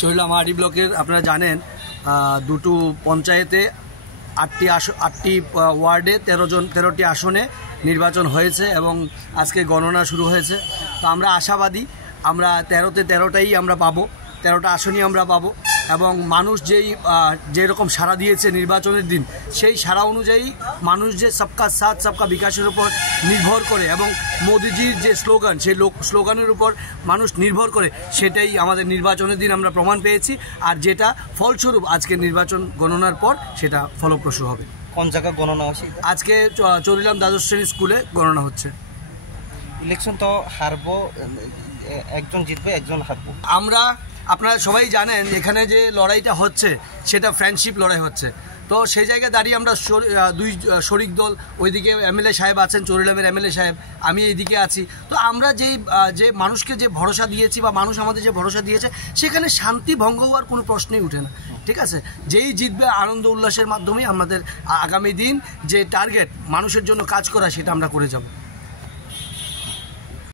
চরিলা মাহাটি ব্লকের আপনারা জানেন দুটো পঞ্চায়েতে 8টি ওয়ার্ডে 13টি আসনে নির্বাচন হয়েছে এবং আজকে গণনা শুরু হয়েছে। তো আমরা আশাবাদী, আমরা 13তে 13টাই আমরা পাবো, 13টা আসনই আমরা পাবো এবং মানুষ যেরকম সাড়া দিয়েছে নির্বাচনের দিন, সেই সাড়া অনুযায়ী মানুষ যে সবকা সাথ সবকা বিকাশের উপর নির্ভর করে এবং মোদিজির যে স্লোগান, সেই স্লোগানের উপর মানুষ নির্ভর করে, সেটাই আমাদের নির্বাচনের দিন আমরা প্রমাণ পেয়েছি। আর যেটা ফলস্বরূপ আজকে নির্বাচন গণনার পর সেটা ফলপ্রসূ হবে। কোন জায়গায় গণনা হচ্ছে? আজকে চরিলাম দ্বাদশ শ্রেণী স্কুলে গণনা হচ্ছে। ইলেকশন তো হারবো, একজন জিতবে একজন হারবো। আপনারা সবাই জানেন এখানে যে লড়াইটা হচ্ছে সেটা ফ্রেন্ডশিপ লড়াই হচ্ছে। তো সেই জায়গায় দাঁড়িয়ে আমরা দুই শরিক দল, ওইদিকে এমএলএ সাহেব আছেন, চরিলামের এমএলএ সাহেব, আমি এইদিকে আছি। তো আমরা যে মানুষকে যে ভরসা দিয়েছি বা মানুষ আমাদের যে ভরসা দিয়েছে, সেখানে শান্তি ভঙ্গ হওয়ার কোনো প্রশ্নই উঠে না। ঠিক আছে, যেই জিতবে আনন্দ উল্লাসের মাধ্যমেই আমাদের আগামী দিন যে টার্গেট মানুষের জন্য কাজ করা, সেটা আমরা করে যাব।